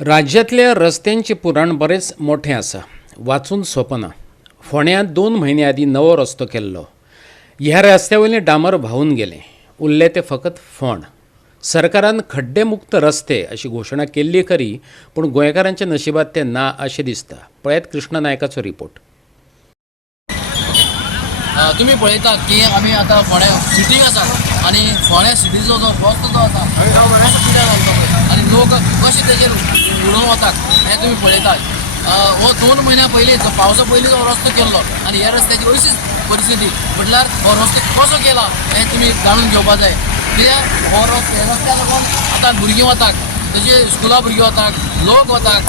राज्यातल्या रस्त्यांचे पुराण बरेच मोठे आसा. वाचून सोपना. फोंड्यांत 2 म्हयने आदीं नवो रस्तो केल्लो. ह्या रस्त्या वयलें डांबर व्हांवून गेलें. उरलें तें फकत फोंड. सरकारान खड्डे मुक्त रस्ते अशी घोशणा केल्ली खरी, पूण गोंयकारांच्या नशिबात तें ना अशें दिसता. पळयात कृष्ण नायकाचो रिपोर्ट. तुम्ही पळयतात की आमी आतां फोंड्या सिटीक आसात आनी फोंड्या सिटीचो जो रस्तो जो आसा कसो कित्याक घालता पळय आनी लोक कशे तेजेर उडोवन वतात हें तुमी पळयतात. हो 2 म्हयन्या पयलीं पावसा पयलीं जो रस्तो केल्लो आनी ह्या रस्त्याची अशीच परिस्थिती म्हटल्यार हो रस्तो कसो केला हें तुमी जाणून घेवपाक जाय. कित्याक हो रस्त्या लागून आतां भुरगीं वतात, तशें स्कुला भुरगीं वतात, लोक वतात,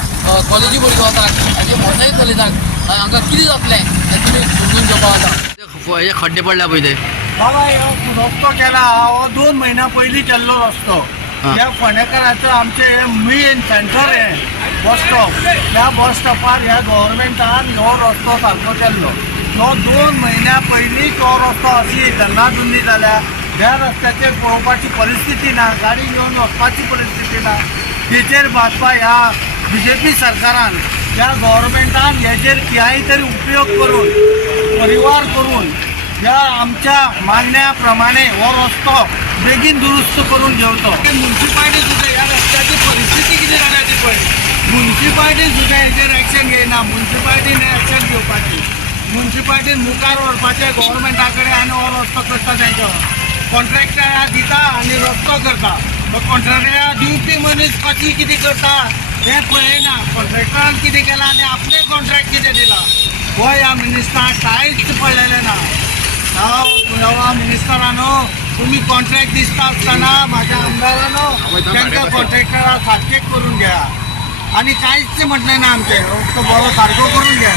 कॉलेजी भुरगीं वतात, हाचे मोटारीक चलयतात. हांकां कितें जातलें हें तुमी समजून घेवपाक जाता. हे खड्डे पडल्या पळय ते बाबा हो रस्तो केला हो 2 महिन्या पयलीं केल्लो रस्तो. ह्या फोंडेकाराचो आमचे मेन सेंटर हे बस स्टॉप. त्या बस स्टॉपार ह्या गव्हर्मेंटान हो रस्तो सारको केल्लो. तो 2 महिन्या पयलीं तो रस्तो अशी धन्नाधुंदी जाल्या. ह्या रस्त्याचेर पळोवपाची परिस्थिती ना, गाडी घेवन वचपाची परिस्थिती ना. हेचेर भाजपा ह्या BJP सरकारान ह्या गव्हर्मेंटान हेचेर किहाय तरी उपयोग करून परिवार करून ह्या आमच्या मागण्या प्रमाणे हो रस्तो बेगीन दुरुस्त करून घेवचो. म्युन्सिपाल्टी सुद्दां ह्या रस्त्याची परिस्थिती कितें जाल्या ती पळय. म्युन्सिपाल्टी सुद्दां हेचेर एक्शन घेयना. म्युन्सिपाल्टीन एक्शन घेवपाची, म्युन्सिपाल्टीन मुखार व्हरपाचें गव्हर्मेंटा कडेन आनी हो रस्तो करता तेंचो. कॉन्ट्रॅक्टराक दिता आनी रस्तो करता. तो कॉन्ट्रॅक्टराक दिवपी मनीस कशी कितें करता हें पळयना. कॉन्ट्रॅक्टरान कितें केलां आनी आपले कॉन्ट्रॅक्ट कितें दिला हो ह्या मिनिस्टराक कांयच पडलेलें ना. ह्या मिनिस्टरानो तुम्ही कॉन्ट्रॅक्ट दिसता आसतना म्हाज्या आमदारानो तांकां कॉन्ट्रॅक्टराक सारकें करून घ्या आनी कांयच म्हटलें ना. आमचें रस्तो बरो सारको करून घ्या.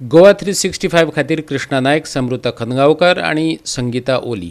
गोवा 365 खातीर कृष्णा नायक, समृता खनगांवकर आणि संगीता ओली.